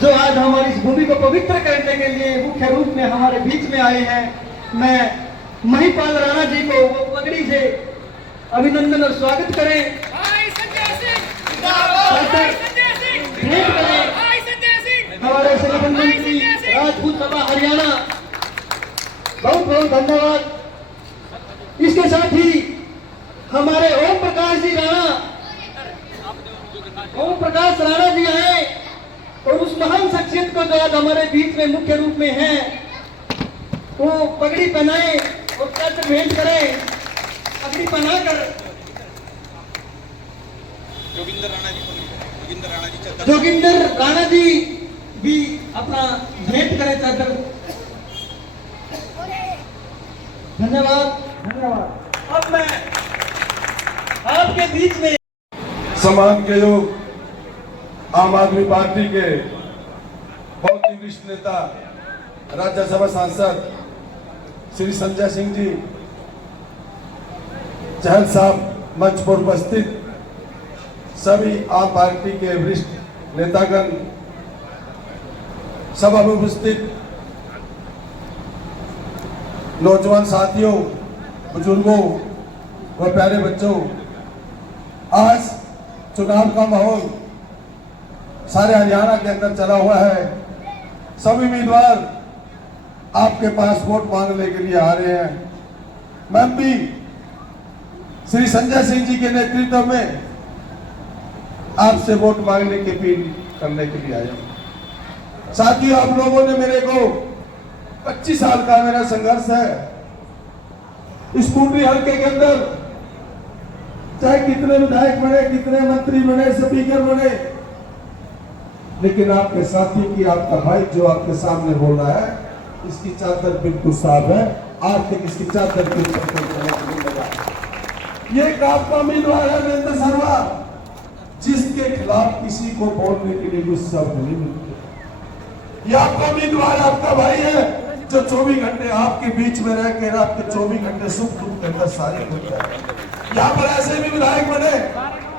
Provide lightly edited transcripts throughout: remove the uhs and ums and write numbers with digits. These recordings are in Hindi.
जो आज हमारी इस भूमि को पवित्र करने के लिए मुख्य रूप में हमारे बीच में आए हैं, मैं महिपाल राणा जी को वो पगड़ी से अभिनंदन और स्वागत करें। हमारे संगठन मंत्री राजपूत सभा हरियाणा, बहुत बहुत धन्यवाद। इसके साथ ही हमारे ओम प्रकाश राणा जी आए और उस महान शख्सियत को जो आज हमारे बीच में मुख्य रूप में है वो पगड़ी पहनाए और चक्र भेंट करें। पगड़ी पहनाकर जोगिंदर राणा जी भी अपना भेंट करें चक्र। धन्यवाद धन्यवाद। अब मैं आपके बीच में सम्मान के योग आम आदमी पार्टी के बहुत ही वरिष्ठ नेता राज्यसभा सांसद श्री संजय सिंह जी, चहल साहब, मंच पर उपस्थित सभी आम पार्टी के वरिष्ठ नेतागण, सभा में उपस्थित नौजवान साथियों, बुजुर्गों व प्यारे बच्चों, आज चुनाव का माहौल सारे हरियाणा के अंदर चला हुआ है। सभी उम्मीदवार आपके पास वोट मांगने के लिए आ रहे हैं। मैं भी श्री संजय सिंह जी के नेतृत्व में आपसे वोट मांगने की अपील करने के लिए आया हूं। साथियों, आप लोगों ने मेरे को 25 साल का मेरा संघर्ष है इस कुंडली हल्के के अंदर, चाहे कितने विधायक बने, कितने मंत्री बने, स्पीकर बने, लेकिन आपके साथी की, आपका भाई जो आपके सामने बोल रहा है, इसकी चादर बिल्कुल साफ है। आज तक इसकी चादर के ऊपर ये एक आपका उम्मीदवार है नरेंद्र शर्मा, जिसके खिलाफ किसी को बोलने के लिए कुछ शब्द नहीं मिलते। ये आपका उम्मीदवार, आपका भाई है, जो 24 घंटे आपके बीच में रह के आपके 24 घंटे सुख दुख के अंदर सारे होते हैं। यहाँ पर ऐसे भी विधायक बने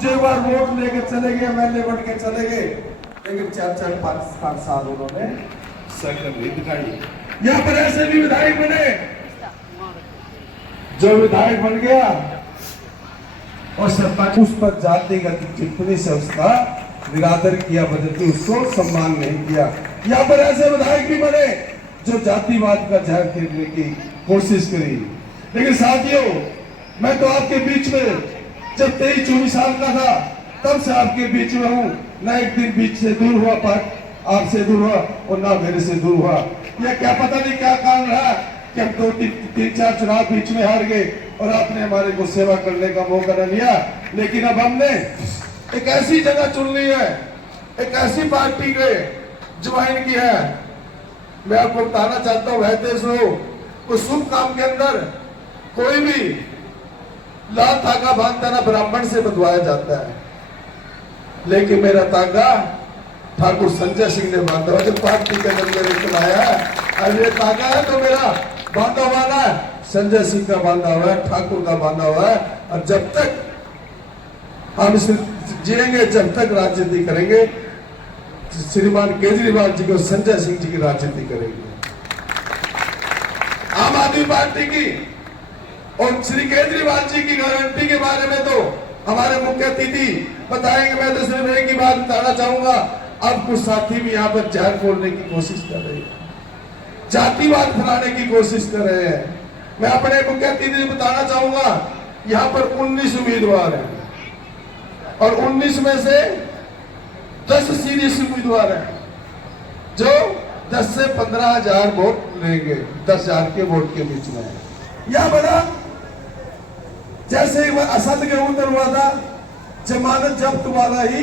जो एक बार वोट लेके चले गए, एमएलए बन के चले गए, लेकिन 4-5 साल उन्होंने शक्ल नहीं दिखाई। यहाँ पर ऐसे भी विधायक बने जो विधायक बन गया और सरपंच उस पर जातिगत टिप्पणी से उसका निरादर किया, बदलते उसको सम्मान नहीं किया। यहाँ पर ऐसे विधायक भी बने जो जातिवाद का जहर खेलने की कोशिश करी। लेकिन साथियों, मैं तो आपके बीच में जब 23-24 साल का था तब से आपके बीच में हूँ। ना एक दिन बीच से दूर हुआ, आपसे दूर हुआ और ना मेरे से दूर हुआ। यह क्या पता नहीं क्या कारण रहा कि हम 2-3-4 चुनाव बीच में हार गए और आपने हमारे को सेवा करने का मौका न लिया। लेकिन अब हमने एक ऐसी जगह चुन ली है, एक ऐसी पार्टी के ज्वाइन की है। मैं आपको बताना चाहता हूँ, रहते सो शुभ काम के अंदर कोई भी लाल धागा बांधता ना ब्राह्मण से बंधवाया जाता है, लेकिन मेरा धागा ठाकुर संजय सिंह ने बांधा हुआ। जो पार्टी के अंदर मेरे को लाया है, और ये धागा है तो मेरा बांधा हुआ ना, संजय सिंह का बांधा हुआ है, ठाकुर का बांधा हुआ है। और जब तक हम इसे जिएंगे, जब तक राजनीति करेंगे, श्रीमान केजरीवाल जी को संजय सिंह जी की राजनीति करेंगे, आम आदमी पार्टी की। और श्री केजरीवाल जी की गारंटी के बारे में तो हमारे मुख्य अतिथि बताएंगे। मैं तो सिर्फ एक ही बात बताना चाहूंगा, अब कुछ साथी भी यहाँ पर जहर खोलने की कोशिश कर रहे हैं। जातिवाद फैलाने की कोशिश कर रहे हैं। मैं अपने मुख्य अतिथि बताना चाहूंगा, यहाँ पर 19 उम्मीदवार हैं और 19 में से 10 सीरियस उम्मीदवार हैं जो 10 से 15,000 वोट लेंगे, 10,000 के वोट के बीच में। यह बड़ा जैसे असद के अंदर हुआ था, जमानत जब्त वाला ही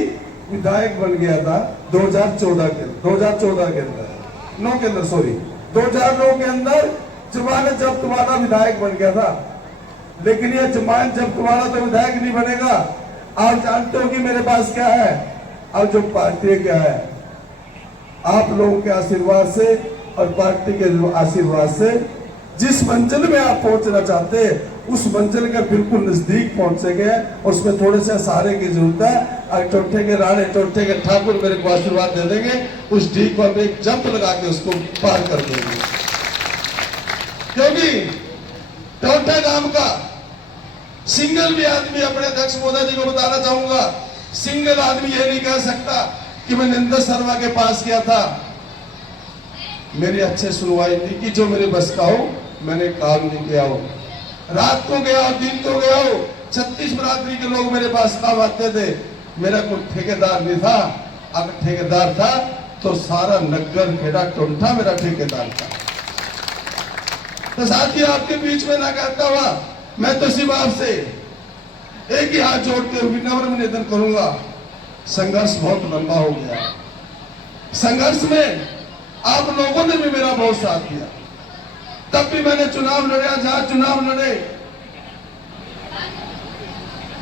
विधायक बन गया था 2014 के अंदर 2009 के अंदर जमानत जब्त वाला विधायक बन गया था। लेकिन यह जमानत जब्त वाला तो विधायक नहीं बनेगा। आप जानते हो कि मेरे पास क्या है, अब जो पार्टी क्या है, आप लोगों के आशीर्वाद से और पार्टी के आशीर्वाद से जिस मंजिल में आप पहुंचना चाहते हैं उस मंजिल के बिल्कुल नजदीक पहुंचेंगे। उसमें थोड़े से सहारे की जरूरत है। और टोटे के राणे टोटे के ठाकुर मेरे को आशीर्वाद दे देंगे, उस ढीक पर हम एक जंप लगा के उसको पार कर देंगे। क्योंकि टोटे गांव का सिंगल भी आदमी, अपने अध्यक्ष महोदय जी को बताना चाहूंगा, सिंगल आदमी ये नहीं कह सकता कि मैं निंदा शर्मा के पास गया था, मेरी अच्छे सुनवाई नहीं की, जो मेरे बस का हो मैंने काम नहीं किया हो, रात को गया हो दिन को गया हो, 36 बरादरी के लोग मेरे पास काम आते थे, मेरा कोई ठेकेदार नहीं था। अगर ठेकेदार था तो सारा नगर खेड़ा टोंठा मेरा ठेकेदार था। तो साथियों, आपके बीच में ना कहता हुआ मैं तो सिर्फ आपसे एक ही हाथ जोड़ के विनम्र निवेदन करूंगा, संघर्ष बहुत लंबा हो गया। संघर्ष में आप लोगों ने भी मेरा बहुत साथ दिया, तब भी मैंने चुनाव लड़ा, जहां चुनाव लड़े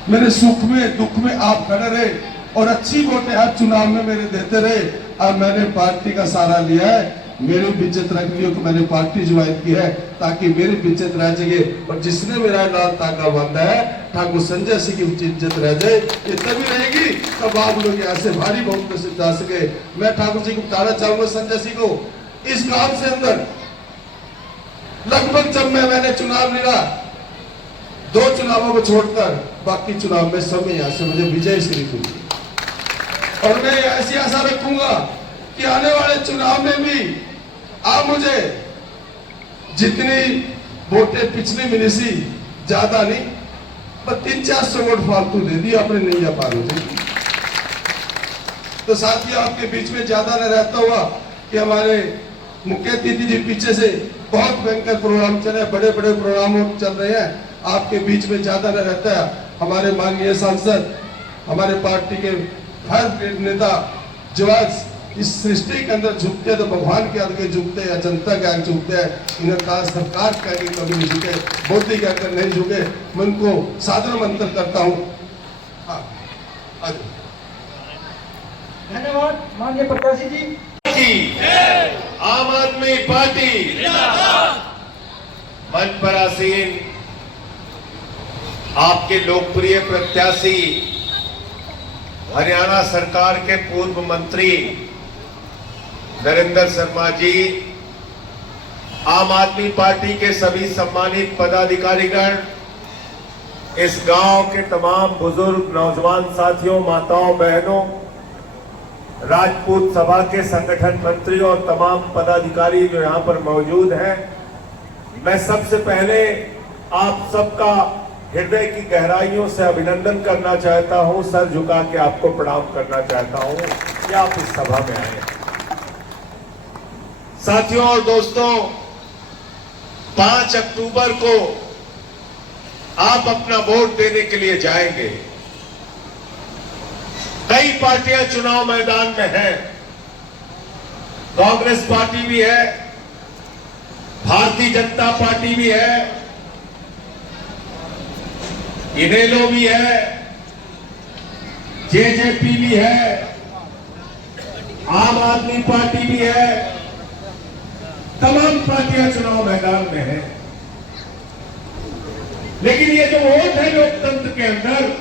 मेरे सुख में दुख में आप खड़े रहे और अच्छी वोटें हर चुनाव में मेरे देते रहे। अब मैंने पार्टी का सहारा लिया है, मेरी इज्जत रखनी हो तो मैंने पार्टी ज्वाइन की है ताकि मेरी इज्जत रह जाए। और जिसने मेरा लाल ताका बांधा है ठाकुर संजय सिंह की इज्जत रह जाए, ये तभी रहेगी तब आप लोग यहाँ से भारी बहुमत से जा सके। मैं ठाकुर जी को बताना चाहूंगा, संजय सिंह को, इस गांव से अंदर लगभग जब मैंने चुनाव लड़ा, 2 चुनावों को छोड़कर बाकी चुनाव में सब यहाँ से मुझे विजय श्री हुई। और मैं ऐसी आशा रखूंगा कि आने वाले चुनाव में भी आप मुझे जितनी वोटें पिछली मिली सी, ज्यादा नहीं, बस 300-400 वोट फालतू दे दी आपने, नहीं जा पा रहे। तो साथियों, आपके बीच में ज्यादा न रहता हुआ कि हमारे मुख्य अतिथि जी पीछे से बहुत भयंकर प्रोग्राम चले, बड़े बड़े प्रोग्राम चल रहे हैं, आपके बीच में ज्यादा न रहता है। हमारे माननीय सांसद, हमारे पार्टी के हर नेता जो आज इस सृष्टि के अंदर झुकते हैं तो भगवान के आगे झुकते हैं या जनता के आगे झुकते हैं, इन्हें कहा सरकार के आगे कभी नहीं झुके, मोदी के आगे नहीं झुके। मैं उनको सादर मंत्र करता हूँ। धन्यवाद माननीय प्रत्याशी जी। आम आदमी पार्टी मंच पर आसीन आपके लोकप्रिय प्रत्याशी, हरियाणा सरकार के पूर्व मंत्री नरेंद्र शर्मा जी, आम आदमी पार्टी के सभी सम्मानित पदाधिकारीगण, इस गांव के तमाम बुजुर्ग नौजवान साथियों, माताओं बहनों, राजपूत सभा के संगठन मंत्री और तमाम पदाधिकारी जो यहां पर मौजूद हैं, मैं सबसे पहले आप सबका हृदय की गहराइयों से अभिनंदन करना चाहता हूं, सर झुका के आपको प्रणाम करना चाहता हूं कि आप इस सभा में आए। साथियों और दोस्तों, 5 अक्टूबर को आप अपना वोट देने के लिए जाएंगे। कई पार्टियां चुनाव मैदान में हैं, कांग्रेस पार्टी भी है, भारतीय जनता पार्टी भी है, इनेलो भी है, जेजेपी भी है, आम आदमी पार्टी भी है, तमाम पार्टियां चुनाव मैदान में हैं। लेकिन ये जो वोट है लोकतंत्र के अंदर,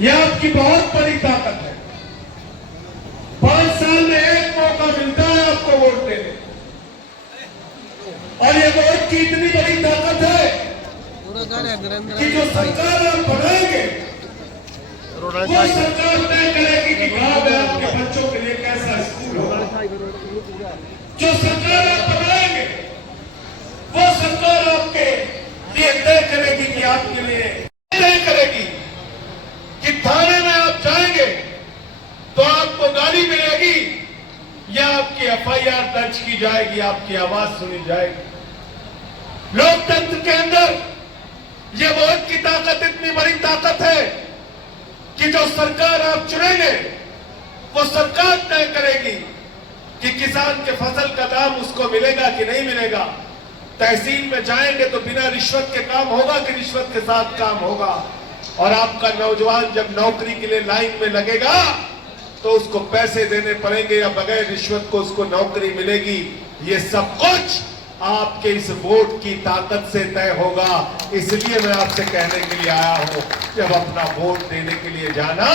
यह आपकी बहुत बड़ी ताकत है। 5 साल में एक मौका मिलता है आपको वोट देने, और ये वोट की इतनी बड़ी ताकत है कि जो सरकार आप बनाएंगे वो सरकार तय करेगी कि गांव में आपके बच्चों के लिए कैसा स्कूल होगा, जो सरकार आप बनाएंगे वो सरकार आपके लिए तय करेगी कि आपके लिए तय करेगी कि थाने में आप जाएंगे तो आपको गाली मिलेगी या आपकी एफआईआर दर्ज की जाएगी, आपकी आवाज सुनी जाएगी। लोकतंत्र के अंदर ये वोट की ताकत इतनी बड़ी ताकत है कि जो सरकार आप चुनेंगे वो सरकार तय करेगी कि किसान के फसल का दाम उसको मिलेगा कि नहीं मिलेगा। तहसील में जाएंगे तो बिना रिश्वत के काम होगा कि रिश्वत के साथ काम होगा। और आपका नौजवान जब नौकरी के लिए लाइन में लगेगा तो उसको पैसे देने पड़ेंगे या बगैर रिश्वत को उसको नौकरी मिलेगी। ये सब कुछ आपके इस वोट की ताकत से तय होगा। इसलिए मैं आपसे कहने के लिए आया हूं, जब अपना वोट देने के लिए जाना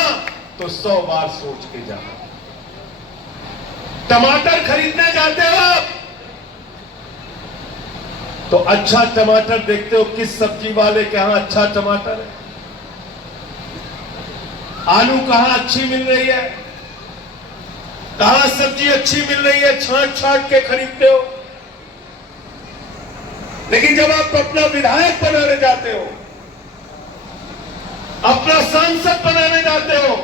तो 100 बार सोच के जाना। टमाटर खरीदने जाते हो आप तो अच्छा टमाटर देखते हो किस सब्जी वाले के यहां अच्छा टमाटर है, आलू कहां अच्छी मिल रही है, कहां सब्जी अच्छी मिल रही है, छांट छांट के खरीदते हो। लेकिन जब आप अपना विधायक बनाने जाते हो, अपना सांसद बनाने जाते हो,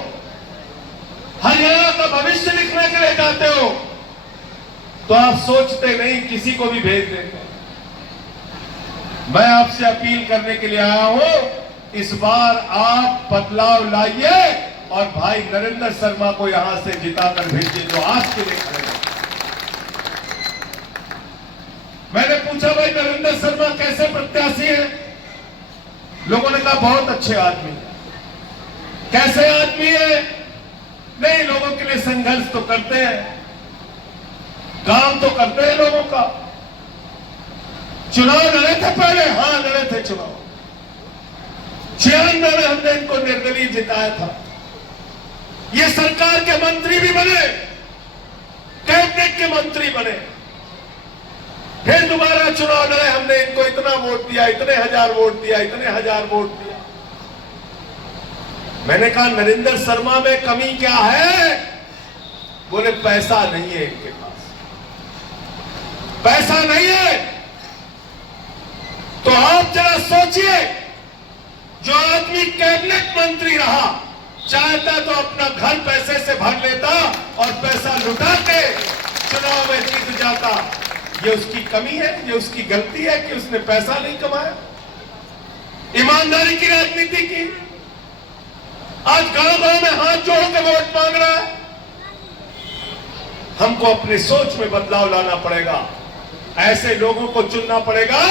हरियाणा का भविष्य लिखने के लिए जाते हो, तो आप सोचते नहीं किसी को भी भेज देते। मैं आपसे अपील करने के लिए आया हूं, इस बार आप बदलाव लाइए और भाई नरेंद्र शर्मा को यहां से जिताकर भेजिए जो आज के लिए खड़े हैं। मैंने पूछा भाई नरेंद्र शर्मा कैसे प्रत्याशी है? लोगों ने कहा बहुत अच्छे आदमी। कैसे आदमी है? नहीं, लोगों के लिए संघर्ष तो करते हैं, काम तो करते हैं लोगों का। चुनाव लड़े थे पहले, हां लड़े थे चुनाव। 96 में हमने इनको निर्दलीय जिताया था। ये सरकार के मंत्री भी बने, कैबिनेट के मंत्री बने। फिर दोबारा चुनाव लड़े, हमने इनको इतना वोट दिया, इतने हजार वोट दिया, इतने हजार वोट दिया। मैंने कहा नरेंद्र शर्मा में कमी क्या है? बोले पैसा नहीं है इनके पास, पैसा नहीं है। तो आप जरा सोचिए, जो आदमी कैबिनेट मंत्री रहा, चाहता तो अपना घर पैसे से भर लेता और पैसा लुटा के चुनाव में जीत जाता। ये उसकी कमी है, ये उसकी गलती है कि उसने पैसा नहीं कमाया, ईमानदारी की राजनीति की। आज गांव गांव में हाथ जोड़ के वोट मांग रहा है। हमको अपनी सोच में बदलाव लाना पड़ेगा। ऐसे लोगों को चुनना पड़ेगा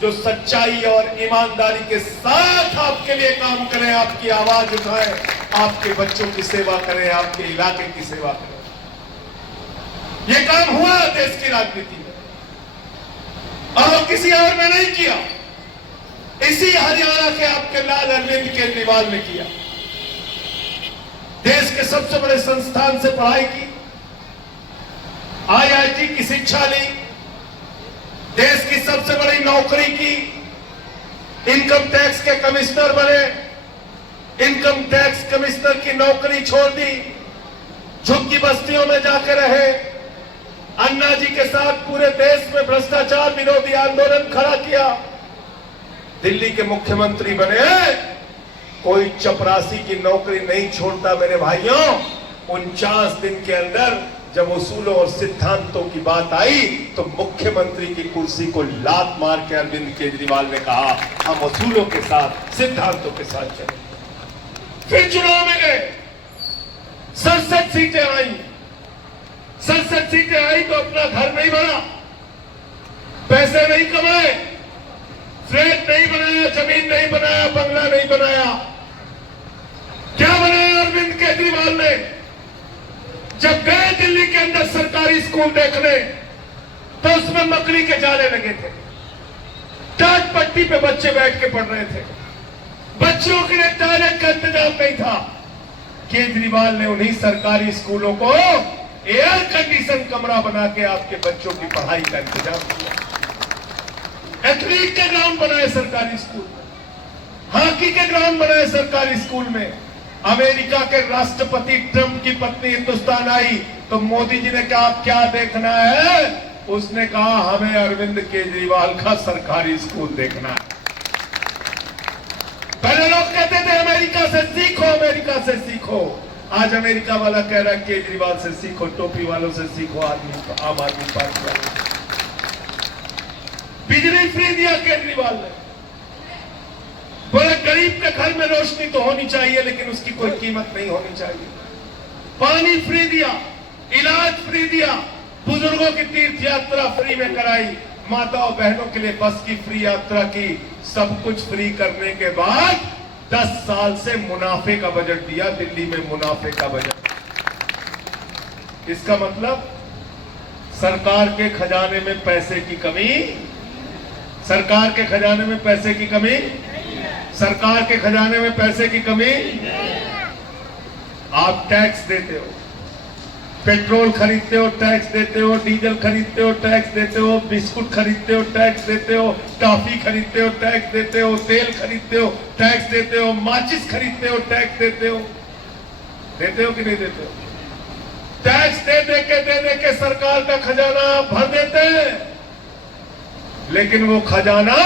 जो सच्चाई और ईमानदारी के साथ आपके लिए काम करें, आपकी आवाज उठाएं, आपके बच्चों की सेवा करें, आपके इलाके की सेवा करें। यह काम हुआ देश की राजनीति में और वो किसी और ने नहीं किया, इसी हरियाणा के आपके लाल अरविंद केजरीवाल ने किया। देश के सबसे बड़े संस्थान से पढ़ाई की, IIT की शिक्षा ली, देश की सबसे बड़ी नौकरी की, इनकम टैक्स के कमिश्नर बने, इनकम टैक्स कमिश्नर की नौकरी छोड़ दी, झुग्गी बस्तियों में जाकर रहे, अन्ना जी के साथ पूरे देश में भ्रष्टाचार विरोधी आंदोलन खड़ा किया, दिल्ली के मुख्यमंत्री बने। कोई चपरासी की नौकरी नहीं छोड़ता मेरे भाइयों। 49 दिन के अंदर जब उसूलों और सिद्धांतों की बात आई तो मुख्यमंत्री की कुर्सी को लात मार के अरविंद केजरीवाल ने कहा हम उसूलों के साथ, सिद्धांतों के साथ चले। फिर चुनाव में गए, 67 सीटें आई। 67 सीटें आई तो अपना घर नहीं बना, पैसे नहीं कमाए, फ्लैट नहीं बनाया, जमीन नहीं बनाया, बंगला नहीं बनाया। क्या बनाया अरविंद केजरीवाल ने? जब गए दिल्ली के अंदर सरकारी स्कूल देखने तो उसमें मकड़ी के जाले लगे थे, टाट पट्टी पे बच्चे बैठ के पढ़ रहे थे, बच्चों के लिए टॉयलेट का इंतजाम नहीं था। केजरीवाल ने उन्हीं सरकारी स्कूलों को एयर कंडीशन कमरा बना के आपके बच्चों की पढ़ाई का इंतजाम किया। एथलीट के ग्राउंड बनाए सरकारी स्कूल में, हॉकी के ग्राउंड बनाए सरकारी स्कूल में। अमेरिका के राष्ट्रपति ट्रंप की पत्नी हिंदुस्तान आई तो मोदी जी ने कहा क्या देखना है? उसने कहा हमें अरविंद केजरीवाल का सरकारी स्कूल देखना है। पहले लोग कहते थे अमेरिका से सीखो, अमेरिका से सीखो। आज अमेरिका वाला कह रहा है केजरीवाल से सीखो, टोपी वालों से सीखो, आम आदमी पार्टी वालों। बिजली फ्री दिया केजरीवाल ने, बोले गरीब के घर में रोशनी तो होनी चाहिए लेकिन उसकी कोई कीमत नहीं होनी चाहिए। पानी फ्री दिया, इलाज फ्री दिया, बुजुर्गों की तीर्थ यात्रा फ्री में कराई, माताओं बहनों के लिए बस की फ्री यात्रा की। सब कुछ फ्री करने के बाद 10 साल से मुनाफे का बजट दिया, दिल्ली में मुनाफे का बजट। इसका मतलब सरकार के खजाने में पैसे की कमी, सरकार के खजाने में पैसे की कमी, सरकार के खजाने में पैसे की कमी। आप टैक्स देते हो, पेट्रोल खरीदते हो टैक्स देते हो, डीजल खरीदते हो टैक्स देते हो, बिस्कुट खरीदते हो टैक्स देते हो, टॉफी खरीदते हो टैक्स देते हो, तेल खरीदते हो टैक्स देते हो, माचिस खरीदते हो टैक्स देते हो। देते हो कि नहीं देते हो? टैक्स दे दे के सरकार का खजाना भर देते हैं, लेकिन वो खजाना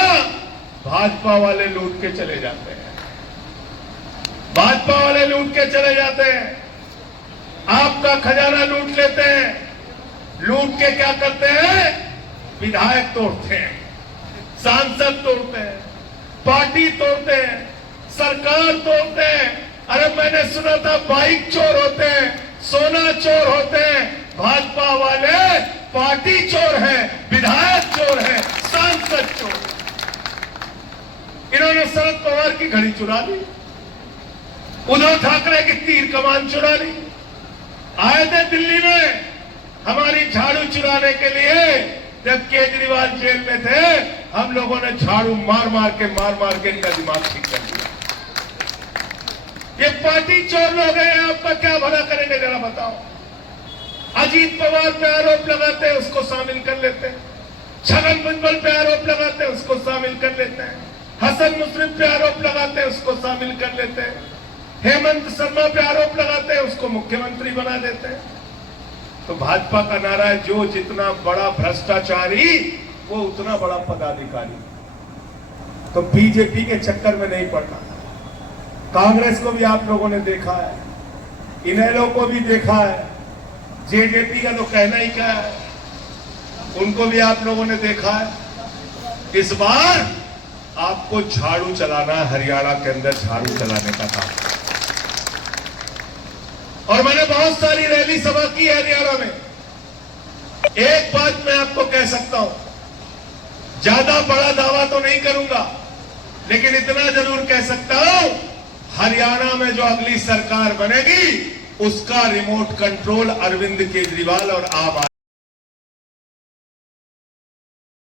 भाजपा वाले लूट के चले जाते हैं, भाजपा वाले लूट के चले जाते हैं, आपका खजाना लूट लेते हैं। लूट के क्या करते हैं? विधायक तोड़ते हैं, सांसद तोड़ते हैं, पार्टी तोड़ते हैं, सरकार तोड़ते हैं। अरे मैंने सुना था बाइक चोर होते हैं, सोना चोर होते हैं, भाजपा वाले पार्टी चोर हैं, विधायक चोर हैं, सांसद चोर। इन्होंने शरद पवार की घड़ी चुरा ली, उद्धव ठाकरे की तीर कमान चुरा ली। आए थे दिल्ली में हमारी झाड़ू चुराने के लिए, जब केजरीवाल जेल में थे हम लोगों ने झाड़ू मार मार के इनका दिमाग ठीक कर दिया। ये पार्टी चोर लोग हैं, आपका क्या भला करेंगे जरा बताओ। अजीत पवार पे आरोप लगाते हैं, उसको शामिल कर लेते हैं। छगन भुजबल पे आरोप लगाते हैं, उसको शामिल कर लेते हैं। हसन मुश्रीफ पे आरोप लगाते हैं, उसको शामिल कर लेते हैं। हेमंत शर्मा पे आरोप लगाते हैं, उसको मुख्यमंत्री बना देते हैं। तो भाजपा का नारा है जो जितना बड़ा भ्रष्टाचारी वो उतना बड़ा पदाधिकारी। तो बीजेपी के चक्कर में नहीं पड़ना। कांग्रेस को भी आप लोगों ने देखा है, इनेलो को भी देखा है, जेजेपी का तो कहना ही क्या है, उनको भी आप लोगों ने देखा है। इस बार आपको झाड़ू चलाना है, हरियाणा के अंदर झाड़ू चलाने का काम। और मैंने बहुत सारी रैली सभा की है हरियाणा में। एक बात मैं आपको कह सकता हूं, ज्यादा बड़ा दावा तो नहीं करूंगा, लेकिन इतना जरूर कह सकता हूं, हरियाणा में जो अगली सरकार बनेगी उसका रिमोट कंट्रोल अरविंद केजरीवाल और आम आदमी